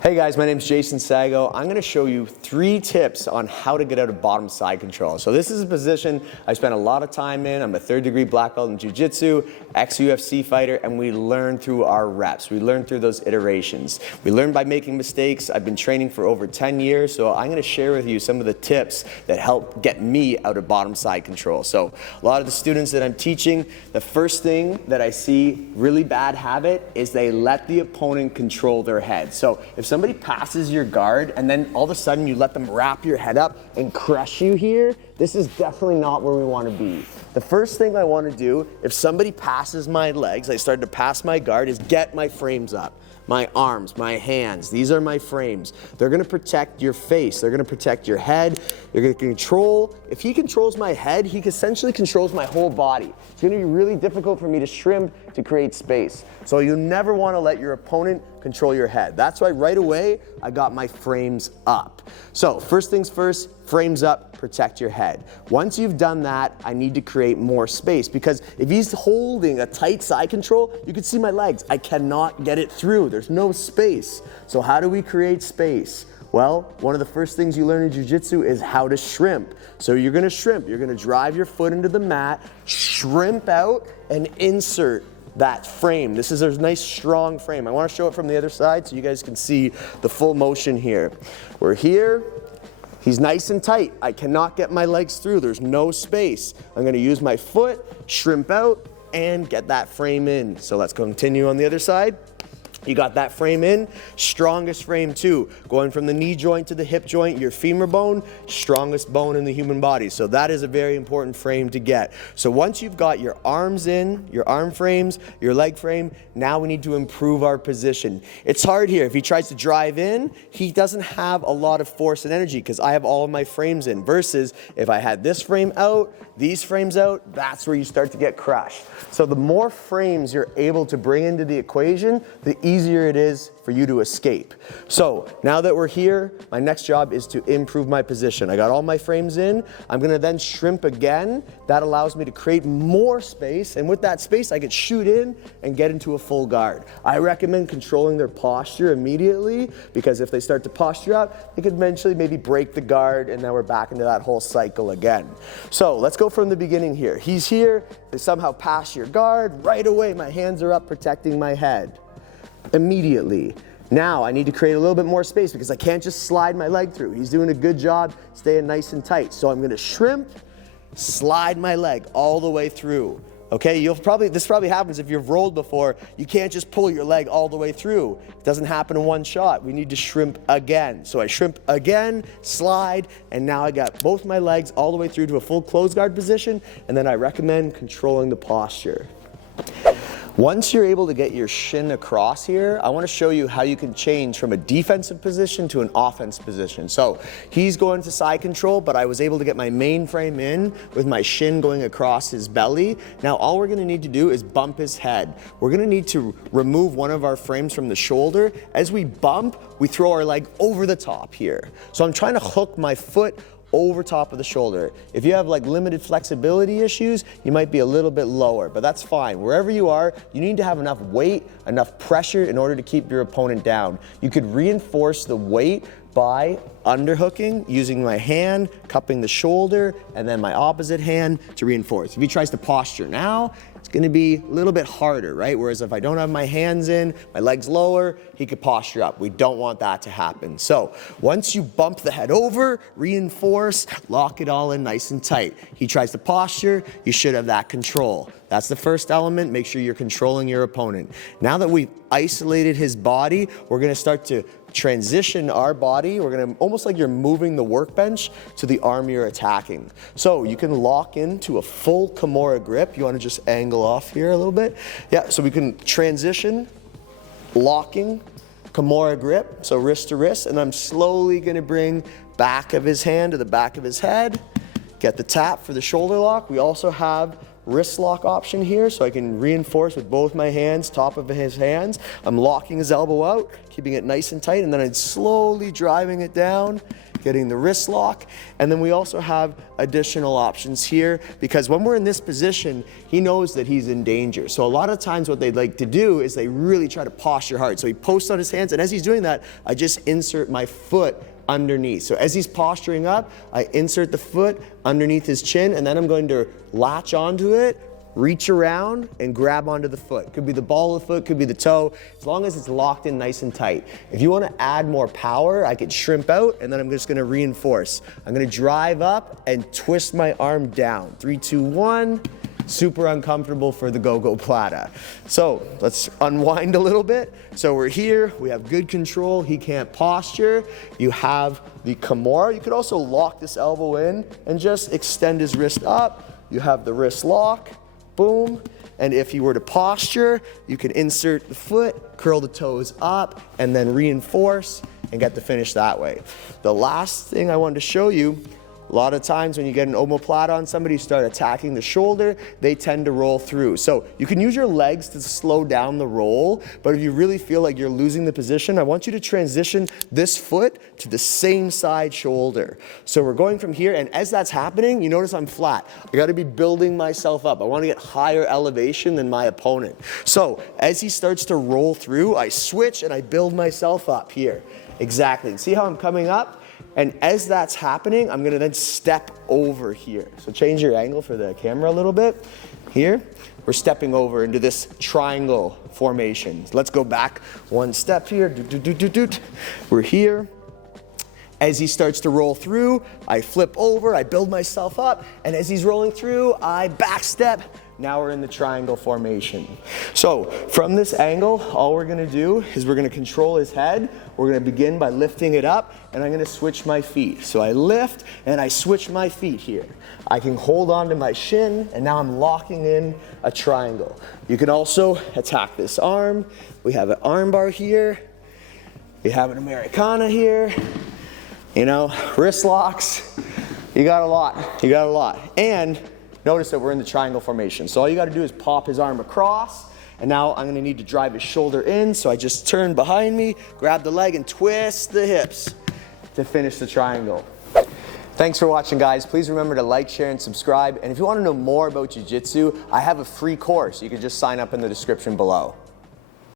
Hey guys, my name is Jason Sago. I'm going to show you 3 tips on how to get out of bottom side control. So this is a position I spent a lot of time in. I'm a 3rd degree black belt in Jiu-Jitsu, ex-UFC fighter, and we learn through our reps. We learn through those iterations. We learn by making mistakes. I've been training for over 10 years, so I'm going to share with you some of the tips that help get me out of bottom side control. So a lot of the students that I'm teaching, the first thing that I see really bad habit is they let the opponent control their head. So if somebody passes your guard and then all of a sudden you let them wrap your head up and crush you here, this is definitely not where we want to be. The first thing I want to do, if somebody passes my legs, I started to pass my guard, is get my frames up. My arms, my hands, these are my frames. They're gonna protect your face, they're gonna protect your head, they're gonna control. If he controls my head, he essentially controls my whole body. It's gonna be really difficult for me to shrimp to create space. So you never wanna let your opponent control your head. That's why right away, I got my frames up. So first things first, frames up, protect your head. Once you've done that, I need to create more space, because if he's holding a tight side control, you can see my legs. I cannot get it through. There's no space. So how do we create space? Well, one of the first things you learn in Jiu-Jitsu is how to shrimp. So you're gonna shrimp. You're gonna drive your foot into the mat, shrimp out, and insert that frame. This is a nice strong frame. I wanna show it from the other side so you guys can see the full motion here. We're here. He's nice and tight. I cannot get my legs through. There's no space. I'm gonna use my foot, shrimp out, and get that frame in. So let's continue on the other side. You got that frame in, strongest frame too. Going from the knee joint to the hip joint, your femur bone, strongest bone in the human body. So that is a very important frame to get. So once you've got your arms in, your arm frames, your leg frame, now we need to improve our position. It's hard here. If he tries to drive in, he doesn't have a lot of force and energy because I have all of my frames in, versus if I had this frame out, these frames out, that's where you start to get crushed. So the more frames you're able to bring into the equation, the easier it is for you to escape. So now that we're here, my next job is to improve my position. I got all my frames in. I'm gonna then shrimp again. That allows me to create more space, and with that space, I could shoot in and get into a full guard. I recommend controlling their posture immediately, because if they start to posture up, they could eventually maybe break the guard, and then we're back into that whole cycle again. So let's go from the beginning here. He's here, they somehow pass your guard, right away my hands are up protecting my head. Immediately. Now I need to create a little bit more space because I can't just slide my leg through. He's doing a good job staying nice and tight. So I'm gonna shrimp, slide my leg all the way through. Okay, this probably happens if you've rolled before. You can't just pull your leg all the way through. It doesn't happen in one shot. We need to shrimp again. So I shrimp again, slide, and now I got both my legs all the way through to a full closed guard position, and then I recommend controlling the posture. Once you're able to get your shin across here, I want to show you how you can change from a defensive position to an offensive position. So he's going to side control, but I was able to get my main frame in with my shin going across his belly. Now all we're going to need to do is bump his head. We're going to need to remove one of our frames from the shoulder. As we bump, we throw our leg over the top here. So I'm trying to hook my foot over top of the shoulder. If you have like limited flexibility issues, you might be a little bit lower, but that's fine. Wherever you are, you need to have enough weight, enough pressure in order to keep your opponent down. You could reinforce the weight by underhooking, using my hand, cupping the shoulder, and then my opposite hand to reinforce. If he tries to posture now, it's gonna be a little bit harder, right? Whereas if I don't have my hands in, my legs lower, he could posture up. We don't want that to happen. So once you bump the head over, reinforce, lock it all in nice and tight. He tries to posture, you should have that control. That's the first element. Make sure you're controlling your opponent. Now that we've isolated his body, we're gonna start to transition our body. We're gonna, almost like you're moving the workbench to the arm you're attacking. So you can lock into a full Kimura grip. You wanna just angle off here a little bit. Yeah, so we can transition, locking, Kimura grip, so wrist to wrist, and I'm slowly gonna bring back of his hand to the back of his head, get the tap for the shoulder lock. We also have wrist lock option here, so I can reinforce with both my hands, top of his hands. I'm locking his elbow out, keeping it nice and tight, and then I'm slowly driving it down, getting the wrist lock. And then we also have additional options here, because when we're in this position, he knows that he's in danger. So a lot of times what they'd like to do is they really try to posture hard. So he posts on his hands, and as he's doing that, I just insert my foot underneath. So as he's posturing up, I insert the foot underneath his chin, and then I'm going to latch onto it, reach around, and grab onto the foot. Could be the ball of the foot, could be the toe, as long as it's locked in nice and tight. If you want to add more power, I could shrimp out, and then I'm just going to reinforce. I'm going to drive up and twist my arm down. 3, 2, 1. Super uncomfortable for the go-go plata. So let's unwind a little bit. So we're here, we have good control, he can't posture. You have the Kimura. You could also lock this elbow in and just extend his wrist up. You have the wrist lock, boom. And if you were to posture, you can insert the foot, curl the toes up, and then reinforce and get the finish that way. The last thing I wanted to show you, a lot of times when you get an omoplata on somebody, you start attacking the shoulder, they tend to roll through. So you can use your legs to slow down the roll, but if you really feel like you're losing the position, I want you to transition this foot to the same side shoulder. So we're going from here, and as that's happening, you notice I'm flat. I gotta be building myself up. I wanna get higher elevation than my opponent. So as he starts to roll through, I switch and I build myself up here. Exactly. See how I'm coming up? And as that's happening, I'm gonna then step over here. So change your angle for the camera a little bit. Here, we're stepping over into this triangle formation. Let's go back one step here. We're here. As he starts to roll through, I flip over, I build myself up, and as he's rolling through, I back step. Now we're in the triangle formation. So from this angle, all we're gonna do is we're gonna control his head. We're gonna begin by lifting it up, and I'm gonna switch my feet. So I lift and I switch my feet here. I can hold on to my shin, and now I'm locking in a triangle. You can also attack this arm. We have an arm bar here. We have an Americana here. You know, wrist locks. You got a lot. You got a lot. And notice that we're in the triangle formation. So all you got to do is pop his arm across, and now I'm going to need to drive his shoulder in. So I just turn behind me, grab the leg, and twist the hips to finish the triangle. Thanks for watching, guys. Please remember to like, share, and subscribe. And if you want to know more about jiu-jitsu, I have a free course. You can just sign up in the description below.